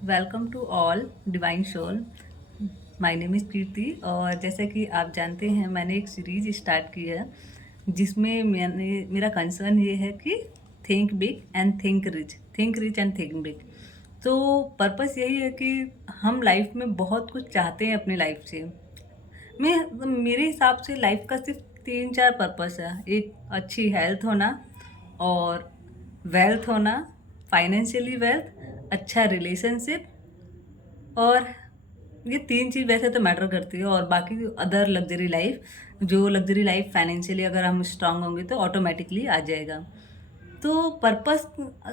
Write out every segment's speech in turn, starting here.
Welcome to all divine soul. My name is Kirti और जैसे कि आप जानते हैं मैंने एक सीरीज़ स्टार्ट की है जिसमें मेरा कंसर्न ये है कि think big and think rich and think big. तो पर्पस यही है कि हम लाइफ में बहुत कुछ चाहते हैं अपनी लाइफ से। मेरे हिसाब से लाइफ का सिर्फ 3-4 पर्पस है। एक अच्छी हेल्थ होना और वेल्थ होना, फाइनेंशियली वेल्थ, अच्छा रिलेशनशिप, और ये 3 चीज़ वैसे तो मैटर करती है और बाकी अदर लग्जरी लाइफ फाइनेंशियली अगर हम स्ट्रांग होंगे तो ऑटोमेटिकली आ जाएगा। तो पर्पस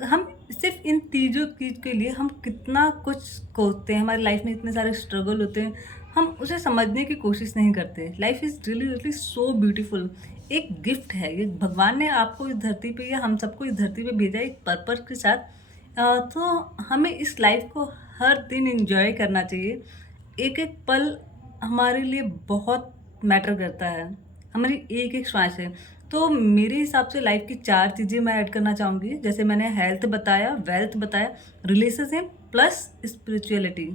हम सिर्फ इन तीनों चीज़ के लिए हम कितना कुछ सोचते हैं, हमारी लाइफ में इतने सारे स्ट्रगल होते हैं, हम उसे समझने की कोशिश नहीं करते। Life is really really so beautiful. एक गिफ्ट है ये, भगवान ने आपको इस धरती पे या हम सबको इस धरती पे भेजा है एक पर्पस के साथ। तो हमें इस लाइफ को हर दिन एंजॉय करना चाहिए। एक एक पल हमारे लिए बहुत मैटर करता है, हमारी एक एक श्वास है। तो मेरे हिसाब से लाइफ की 4 चीज़ें मैं ऐड करना चाहूँगी। जैसे मैंने हेल्थ बताया, वेल्थ बताया, रिलेशनशिप प्लस स्पिरिचुअलिटी।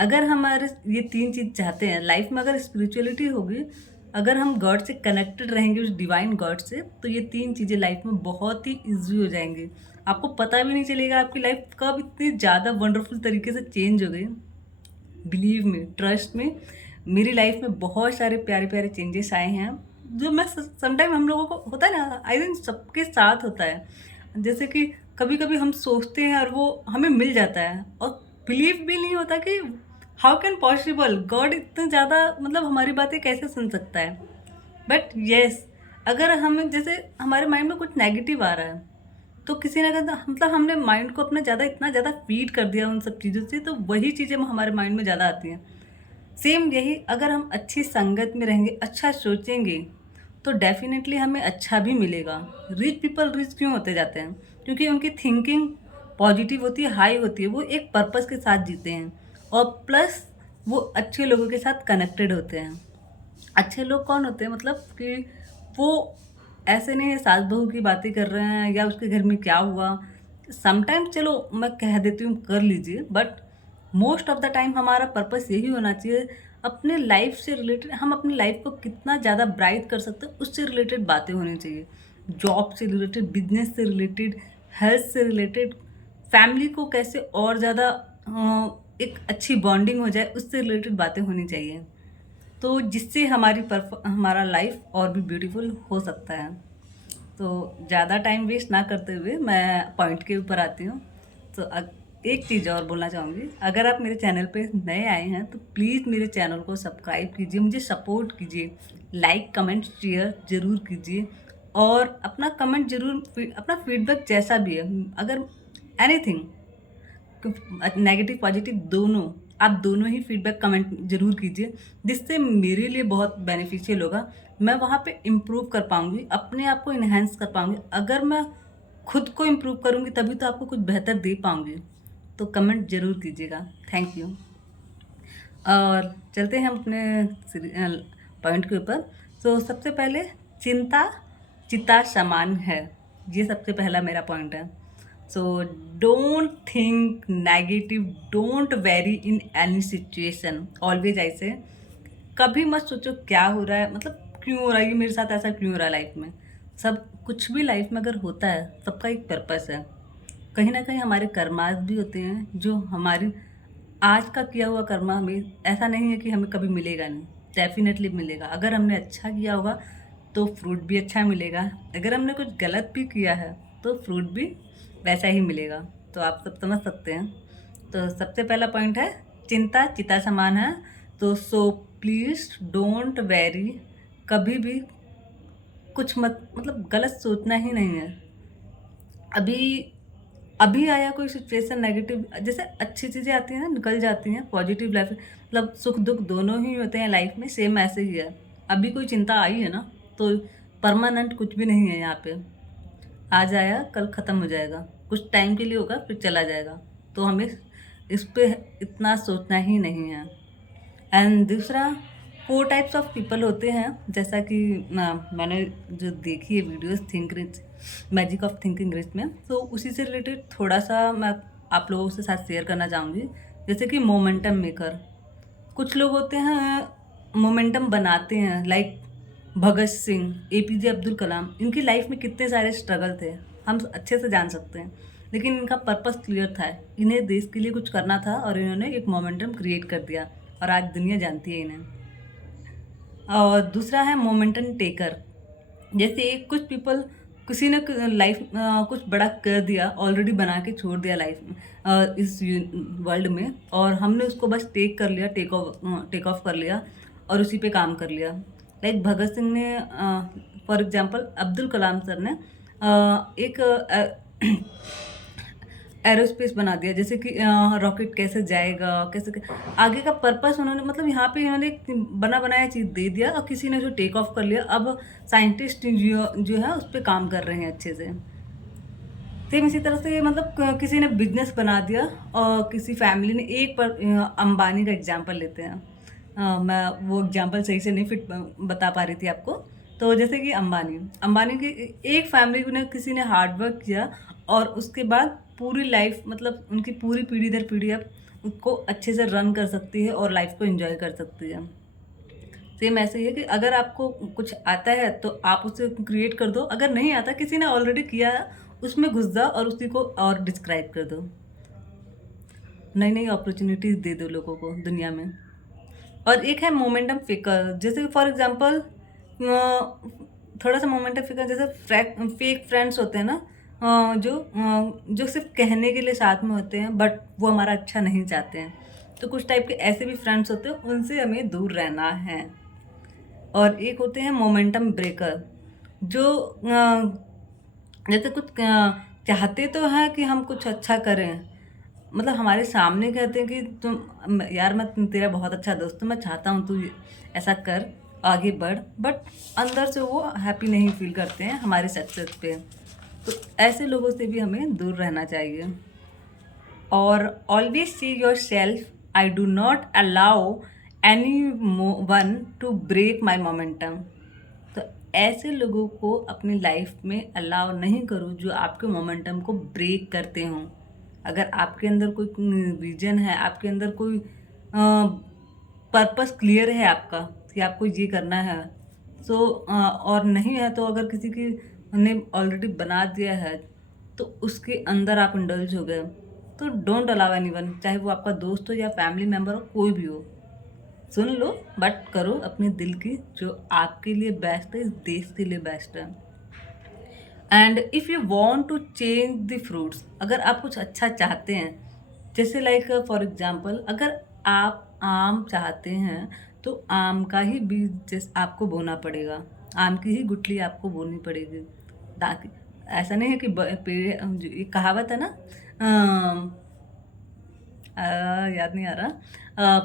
अगर हमारे ये 3 चीज़ चाहते हैं लाइफ में, अगर स्पिरिचुअलिटी होगी, अगर हम गॉड से कनेक्टेड रहेंगे, उस डिवाइन गॉड से, तो ये 3 चीज़ें लाइफ में बहुत ही ईज़ी हो जाएँगी। आपको पता भी नहीं चलेगा आपकी लाइफ कब इतनी ज़्यादा वंडरफुल तरीके से चेंज हो गई। बिलीव मी, ट्रस्ट में, मेरी लाइफ में बहुत सारे प्यारे प्यारे चेंजेस आए हैं जो मैं समटाइम हम लोगों को होता है ना, आई थिंक सबके साथ होता है। जैसे कि कभी कभी हम सोचते हैं और वो हमें मिल जाता है और बिलीव भी नहीं होता कि हाउ कैन पॉसिबल, गॉड इतना ज़्यादा मतलब हमारी बातें कैसे सुन सकता है। बट येस, अगर हमें जैसे हमारे माइंड में कुछ नेगेटिव आ रहा है तो किसी ना किसी मतलब हमने माइंड को अपना इतना ज़्यादा फीड कर दिया उन सब चीज़ों से, तो वही चीज़ें हमारे माइंड में ज़्यादा आती हैं। सेम यही, अगर हम अच्छी संगत में रहेंगे, अच्छा सोचेंगे, तो डेफिनेटली हमें अच्छा भी मिलेगा। रिच पीपल रिच क्यों होते जाते हैं? क्योंकि उनकी थिंकिंग पॉजिटिव होती है, हाई होती है, वो एक पर्पस के साथ जीते हैं और प्लस वो अच्छे लोगों के साथ कनेक्टेड होते हैं। अच्छे लोग कौन होते हैं? मतलब कि वो ऐसे नहीं है सास बहू की बातें कर रहे हैं या उसके घर में क्या हुआ। समटाइम चलो मैं कह देती हूँ कर लीजिए, but most of the time हमारा पर्पस यही होना चाहिए, अपने लाइफ से रिलेटेड हम अपनी लाइफ को कितना ज़्यादा ब्राइट कर सकते हैं उससे रिलेटेड बातें होनी चाहिए। जॉब से रिलेटेड, बिजनेस से रिलेटेड, हेल्थ से रिलेटेड, फैमिली को कैसे और ज़्यादा एक अच्छी बॉन्डिंग हो जाए उससे रिलेटेड बातें होनी चाहिए। तो जिससे हमारा लाइफ और भी ब्यूटीफुल हो सकता है। तो ज़्यादा टाइम वेस्ट ना करते हुए मैं पॉइंट के ऊपर आती हूँ। तो एक चीज़ और बोलना चाहूँगी, अगर आप मेरे चैनल पे नए आए हैं तो प्लीज़ मेरे चैनल को सब्सक्राइब कीजिए, मुझे सपोर्ट कीजिए, लाइक कमेंट शेयर ज़रूर कीजिए और अपना कमेंट ज़रूर, अपना फीडबैक जैसा भी है, अगर एनीथिंग, नेगेटिव पॉजिटिव दोनों, आप दोनों ही फीडबैक कमेंट जरूर कीजिए, जिससे मेरे लिए बहुत बेनिफिशियल होगा। मैं वहाँ पे इम्प्रूव कर पाऊँगी, अपने आप को इन्हेंस कर पाऊँगी। अगर मैं खुद को इम्प्रूव करूँगी तभी तो आपको कुछ बेहतर दे पाऊँगी। तो कमेंट ज़रूर कीजिएगा। Thank you. और चलते हैं हम अपने पॉइंट के ऊपर। तो सबसे पहले, चिंता चिता समान है, ये सबसे पहला मेरा पॉइंट है। So don't think negative, don't very in any situation, always ऐसे कभी मत सोचो क्या हो रहा है, मतलब क्यों हो रहा है, ये मेरे साथ ऐसा क्यों हो रहा है लाइफ में। सब कुछ भी लाइफ में अगर होता है सबका एक पर्पस है। कहीं ना कहीं हमारे कर्मास भी होते हैं जो हमारी आज का किया हुआ कर्मा हमें, ऐसा नहीं है कि हमें कभी मिलेगा नहीं, डेफिनेटली मिलेगा। अगर हमने अच्छा किया होगा तो फ्रूट भी अच्छा मिलेगा, अगर हमने कुछ गलत भी किया है तो फ्रूट भी वैसा ही मिलेगा। तो आप सब समझ सकते हैं। तो सबसे पहला पॉइंट है, चिंता चिता समान है। तो सो प्लीज़ डोंट वेरी, कभी भी कुछ मत, मतलब गलत सोचना ही नहीं है। अभी अभी आया कोई सिचुएशन नेगेटिव, जैसे अच्छी चीज़ें आती हैं ना निकल जाती हैं, पॉजिटिव लाइफ मतलब सुख दुख दोनों ही होते हैं लाइफ में, सेम ऐसे ही है। अभी कोई चिंता आई है ना तो परमानेंट कुछ भी नहीं है यहाँ पे। आज आया कल ख़त्म हो जाएगा, कुछ टाइम के लिए होगा फिर चला जाएगा। तो हमें इस पे इतना सोचना ही नहीं है। एंड दूसरा, 4 टाइप्स ऑफ पीपल होते हैं, जैसा कि मैंने जो देखी है videos think rich, magic of thinking rich में, तो उसी से रिलेटेड थोड़ा सा मैं आप लोगों के साथ शेयर करना चाहूँगी। जैसे कि मोमेंटम मेकर, कुछ लोग होते हैं मोमेंटम बनाते हैं, लाइक भगत सिंह, एपीजे अब्दुल कलाम, इनकी लाइफ में कितने सारे स्ट्रगल थे हम अच्छे से जान सकते हैं, लेकिन इनका पर्पस क्लियर था, इन्हें देश के लिए कुछ करना था और इन्होंने एक मोमेंटम क्रिएट कर दिया और आज दुनिया जानती है इन्हें। और दूसरा है मोमेंटम टेकर, जैसे एक कुछ पीपल, किसी ने लाइफ कुछ बड़ा कर दिया, ऑलरेडी बना के छोड़ दिया लाइफ में, इस वर्ल्ड में, और हमने उसको बस टेक ऑफ कर लिया और उसी पे काम कर लिया। लाइक भगत सिंह ने, for example Abdul Kalam sir ने एक एरोस्पेस बना दिया, जैसे कि रॉकेट कैसे जाएगा, आगे का पर्पस उन्होंने, मतलब यहाँ पे इन्होंने एक बना बनाया चीज़ दे दिया और किसी ने जो टेक ऑफ कर लिया। अब साइंटिस्ट जो है उस पर काम कर रहे हैं अच्छे से। सेम इसी तरह से मतलब किसी ने बिजनेस बना दिया और किसी फैमिली ने अंबानी का एग्जाम्पल लेते हैं। मैं वो एग्जाम्पल सही से नहीं फिट बता पा रही थी आपको। तो जैसे कि अंबानी की एक फैमिली ने, किसी ने हार्ड वर्क किया और उसके बाद पूरी लाइफ, मतलब उनकी पूरी पीढ़ी दर पीढ़ी अब उसको अच्छे से रन कर सकती है और लाइफ को एंजॉय कर सकती है। सेम ऐसे ही है कि अगर आपको कुछ आता है तो आप उसे क्रिएट कर दो, अगर नहीं आता, किसी ने ऑलरेडी किया है, उसमें घुस जाओ और उसी को और डिस्क्राइब कर दो। नई नई अपॉर्चुनिटीज दे दो लोगों को दुनिया में। और एक है मोमेंटम फिकर, जैसे फॉर एग्जांपल थोड़ा सा मोमेंटम फिकर, जैसे फेक फ्रेंड्स होते हैं ना, जो सिर्फ कहने के लिए साथ में होते हैं बट वो हमारा अच्छा नहीं चाहते हैं। तो कुछ टाइप के ऐसे भी फ्रेंड्स होते हैं, उनसे हमें दूर रहना है। और एक होते हैं मोमेंटम ब्रेकर, जो जैसे कुछ चाहते तो हैं कि हम कुछ अच्छा करें, मतलब हमारे सामने कहते हैं कि तुम यार, मैं तेरा बहुत अच्छा दोस्त हूँ, मैं चाहता हूँ तू ऐसा कर, आगे बढ़, बट अंदर से वो हैप्पी नहीं फील करते हैं हमारे सक्सेस पे। तो ऐसे लोगों से भी हमें दूर रहना चाहिए। और always see yourself, I do not allow anyone to break my momentum. तो ऐसे लोगों को अपनी लाइफ में अलाउ नहीं करो जो आपके मोमेंटम को ब्रेक करते हों। अगर आपके अंदर कोई विजन है, आपके अंदर कोई पर्पस क्लियर है आपका कि आपको ये करना है, सो और नहीं है, तो अगर किसी की ने ऑलरेडी बना दिया है तो उसके अंदर आप इंडल्ज हो गए, तो डोंट अलाउ एनीवन, चाहे वो आपका दोस्त हो या फैमिली मेम्बर हो, कोई भी हो। सुन लो बट करो अपने दिल की, जो आपके लिए बेस्ट है, इस देश के लिए बेस्ट है। And if you want to change the fruits, अगर आप कुछ अच्छा चाहते हैं, जैसे लाइक फॉर एग्जाम्पल, अगर आप आम चाहते हैं तो आम का ही बीज जैसे आपको बोना पड़ेगा, आम की ही गुठली आपको बोनी पड़ेगी, ताकि ऐसा नहीं है कि पेड़, ये कहावत है ना, याद नहीं आ रहा,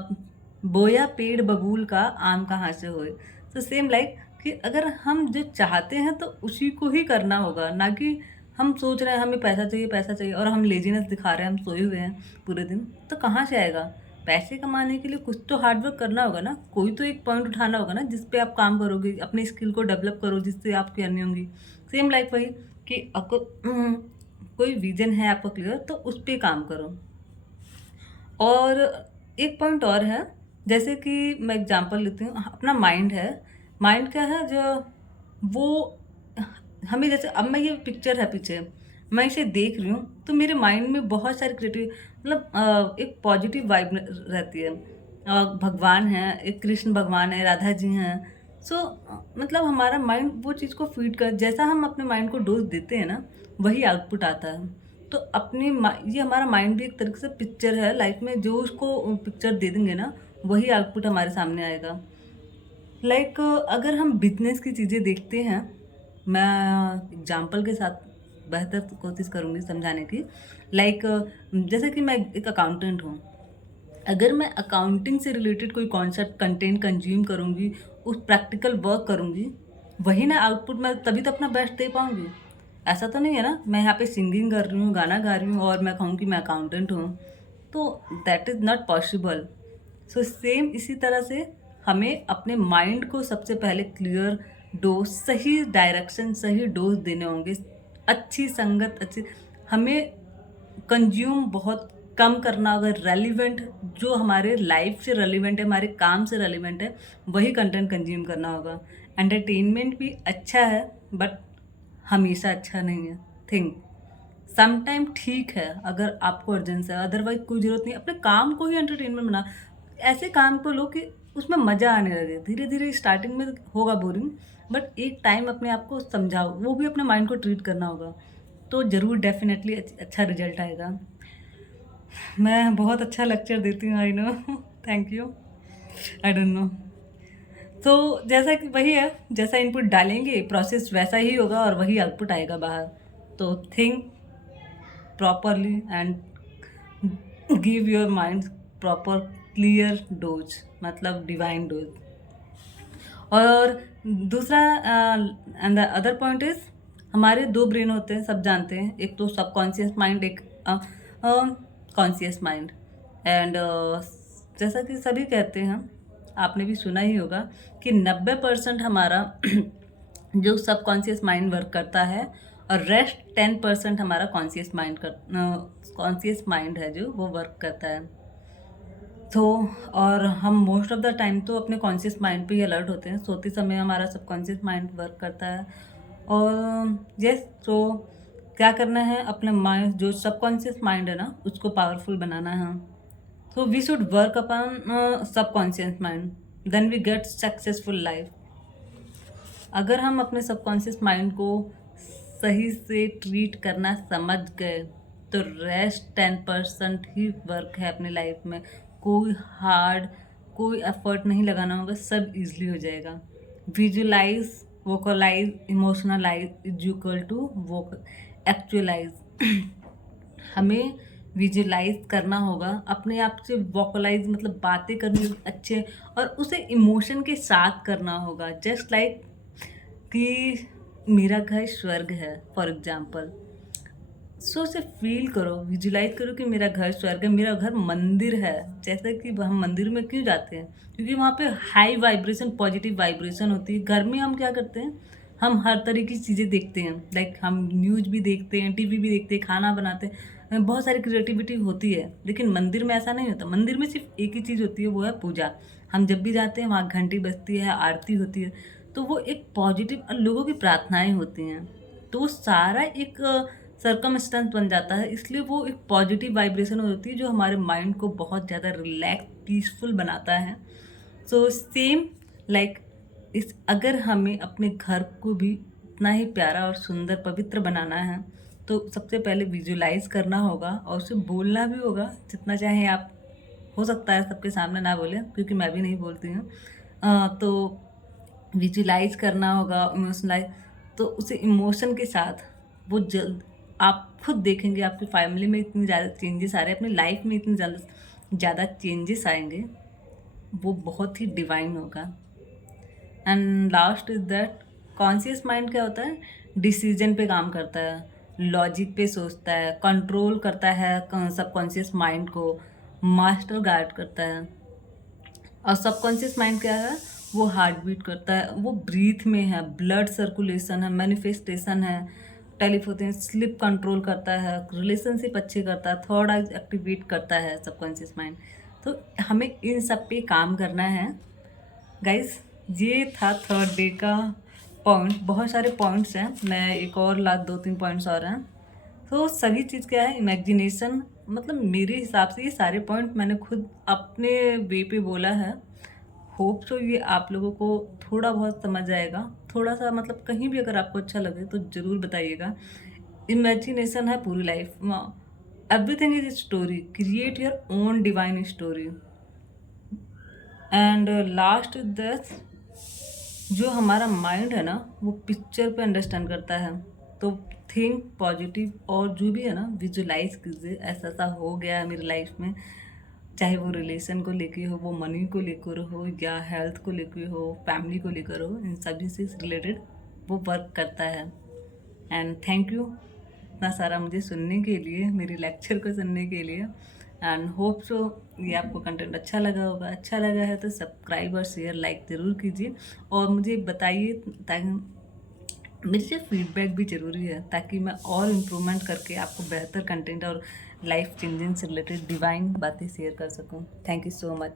बोया पेड़ बबूल का आम कहाँ से होए। तो सेम लाइक कि अगर हम जो चाहते हैं तो उसी को ही करना होगा, ना कि हम सोच रहे हैं हमें पैसा चाहिए और हम लेजीनेस दिखा रहे हैं, हम सोए हुए हैं पूरे दिन, तो कहाँ से आएगा। पैसे कमाने के लिए कुछ तो हार्डवर्क करना होगा ना, कोई तो एक पॉइंट उठाना होगा ना जिस पे आप काम करोगे, अपनी स्किल को डेवलप करो जिससे आपकी अर्निंग होंगी। सेम लाइक वही कि आपको कोई विजन है आपका क्लियर, तो उस पर काम करो। और एक पॉइंट और है, जैसे कि मैं एग्जांपल लेती हूँ, अपना माइंड है। माइंड क्या है, जो वो हमें, जैसे अब मैं, ये पिक्चर है पीछे, मैं इसे देख रही हूँ तो मेरे माइंड में बहुत सारी क्रिएटिव, मतलब एक पॉजिटिव वाइब रहती है। भगवान है, एक कृष्ण भगवान है, राधा जी हैं, सो मतलब हमारा माइंड वो चीज़ को फीड कर, जैसा हम अपने माइंड को डोज देते हैं ना, वही आउटपुट आता है। तो ये हमारा माइंड भी एक तरीके से पिक्चर है लाइफ में, जो उसको पिक्चर दे देंगे ना, वही आउटपुट हमारे सामने आएगा। लाइक अगर हम बिजनेस की चीज़ें देखते हैं, मैं एग्जांपल के साथ बेहतर कोशिश करूँगी समझाने की। लाइक जैसे कि मैं एक अकाउंटेंट हूँ, अगर मैं अकाउंटिंग से रिलेटेड कोई कॉन्सेप्ट कंटेंट कंज्यूम करूँगी, उस प्रैक्टिकल वर्क करूँगी, वही ना आउटपुट, मैं तभी तो अपना बेस्ट दे पाऊँगी। ऐसा तो नहीं है ना मैं यहाँ पे सिंगिंग कर रही हूँ, गाना गा रही हूँ और मैं कहूँ कि मैं अकाउंटेंट हूँ, तो that is not possible. So same इसी तरह से हमें अपने माइंड को सबसे पहले क्लियर डोज, सही डायरेक्शन, सही डोज देने होंगे। अच्छी संगत, अच्छी, हमें कंज्यूम बहुत कम करना होगा। रेलिवेंट, जो हमारे लाइफ से रेलिवेंट है, हमारे काम से रेलिवेंट है, वही कंटेंट कंज्यूम करना होगा। एंटरटेनमेंट भी अच्छा है बट हमेशा अच्छा नहीं है। थिंक समटाइम ठीक है अगर आपको अर्जेंस है, अदरवाइज कोई ज़रूरत नहीं। अपने काम को ही एंटरटेनमेंट बना, ऐसे काम को लो कि उसमें मज़ा आने लगे। धीरे धीरे स्टार्टिंग में होगा बोरिंग, बट एक टाइम अपने आप को समझाओ, वो भी अपने माइंड को ट्रीट करना होगा, तो ज़रूर डेफिनेटली अच्छा रिजल्ट आएगा। मैं बहुत अच्छा लेक्चर देती हूँ, I know. Thank you. I don't know. तो जैसा कि वही है, जैसा इनपुट डालेंगे प्रोसेस वैसा ही होगा और वही आउटपुट आएगा बाहर। तो think properly and give your mind proper clear dose, मतलब डिवाइन डोज। और दूसरा and the other point is, हमारे दो ब्रेन होते हैं, सब जानते हैं। एक तो सबकॉन्शियस माइंड, एक कॉन्शियस माइंड। एंड जैसा कि सभी कहते हैं, आपने भी सुना ही होगा कि 90% हमारा जो सबकॉन्शियस माइंड वर्क करता है और रेस्ट 10% हमारा कॉन्शियस माइंड है जो वो वर्क करता है। तो और हम मोस्ट ऑफ द टाइम तो अपने कॉन्शियस माइंड पे ही अलर्ट होते हैं। सोते समय हमारा सबकॉन्शियस माइंड वर्क करता है। और यस, तो क्या करना है, अपने माइंड, जो सबकॉन्शियस माइंड है ना, उसको पावरफुल बनाना है। तो we should work upon subconscious mind, then we get successful life. अगर हम अपने सबकॉन्शियस माइंड को सही से ट्रीट करना समझ गए तो रेस्ट 10% ही वर्क है अपनी लाइफ में। कोई हार्ड, कोई एफर्ट नहीं लगाना होगा, सब इजली हो जाएगा। Visualise, vocalise, emotionalise is equal to actualise. हमें विजुलाइज करना होगा, अपने आप से वोकलाइज मतलब बातें करनी होगी अच्छे, और उसे इमोशन के साथ करना होगा। जस्ट लाइक कि मेरा घर स्वर्ग है, फॉर एग्जाम्पल। सो उसे फील करो, विजुलाइज करो कि मेरा घर स्वर्ग है, मेरा घर मंदिर है। जैसे कि हम मंदिर में क्यों जाते हैं, क्योंकि वहाँ पे हाई वाइब्रेशन, पॉजिटिव वाइब्रेशन होती है। घर में हम क्या करते हैं, हम हर तरह की चीज़ें देखते हैं, लाइक हम न्यूज़ भी देखते हैं, टीवी भी देखते हैं, खाना बनाते हैं, बहुत सारी क्रिएटिविटी होती है। लेकिन मंदिर में ऐसा नहीं होता। मंदिर में सिर्फ एक ही चीज़ होती है, वो है पूजा। हम जब भी जाते हैं वहाँ घंटी बजती है, आरती होती है, तो वो एक पॉजिटिव लोगों की प्रार्थनाएं होती हैं। तो वो सारा एक सर्कमस्टेंस बन जाता है, इसलिए वो एक पॉजिटिव वाइब्रेशन होती है जो हमारे माइंड को बहुत ज़्यादा रिलैक्स, पीसफुल बनाता है। सो सेम लाइक इस, अगर हमें अपने घर को भी इतना ही प्यारा और सुंदर, पवित्र बनाना है, तो सबसे पहले विजुलाइज करना होगा और उसे बोलना भी होगा जितना चाहे आप। हो सकता है सबके सामने ना बोले, क्योंकि मैं भी नहीं बोलती हूँ। तो विजुलाइज करना होगा, इमोशनलाइज, तो उसे इमोशन के साथ वो जल्द, आप खुद देखेंगे आपकी फैमिली में इतनी ज़्यादा चेंजेस आ रहे हैं, अपनी लाइफ में इतनी ज़्यादा चेंजेस आएंगे, वो बहुत ही डिवाइन होगा। And last is that, conscious mind क्या होता है, डिसीजन पे काम करता है, लॉजिक पे सोचता है, कंट्रोल करता है सबकॉन्शियस माइंड को, मास्टर गार्ड करता है। और सबकॉन्शियस माइंड क्या है, वो हार्ट बीट करता है, वो ब्रीथ में है, ब्लड सर्कुलेशन है, मैनिफेस्टेशन है, टेलीफोन, स्लिप कंट्रोल करता है, रिलेशनशिप अच्छे करता है, थर्ड आई एक्टिवेट करता है सबकॉन्शियस माइंड। तो हमें इन सब पे काम करना है गाइस। ये था थर्ड डे का पॉइंट। बहुत सारे पॉइंट्स हैं, मैं एक और 2-3 पॉइंट्स और हैं। तो सभी चीज़ क्या है, इमेजिनेशन, मतलब मेरे हिसाब से ये सारे पॉइंट मैंने खुद अपने वे पे बोला है। होप सो ये आप लोगों को थोड़ा बहुत समझ आएगा। थोड़ा सा मतलब कहीं भी अगर आपको अच्छा लगे तो ज़रूर बताइएगा। इमेजिनेशन है पूरी life, everything is story, create your own divine story. And last this, जो हमारा माइंड है ना, वो पिक्चर पे अंडरस्टैंड करता है। तो थिंक पॉजिटिव, और जो भी है ना, विजुलाइज कीजिए ऐसा ऐसा हो गया है मेरी लाइफ में, चाहे वो रिलेशन को लेके हो, वो मनी को लेकर हो, या हेल्थ को लेकर हो, फैमिली को लेकर हो, इन सभी से रिलेटेड वो वर्क करता है। एंड थैंक यू इतना सारा मुझे सुनने के लिए, मेरे लेक्चर को सुनने के लिए। एंड होप सो ये आपको कंटेंट अच्छा लगा होगा। अच्छा लगा है तो सब्सक्राइब और शेयर, लाइक ज़रूर कीजिए, और मुझे बताइए, ताकि मेरे से फीडबैक भी ज़रूरी है, ताकि मैं और इम्प्रूवमेंट करके आपको बेहतर कंटेंट और लाइफ चेंजिंग से रिलेटेड डिवाइन बातें शेयर कर सकूं। Thank you so much.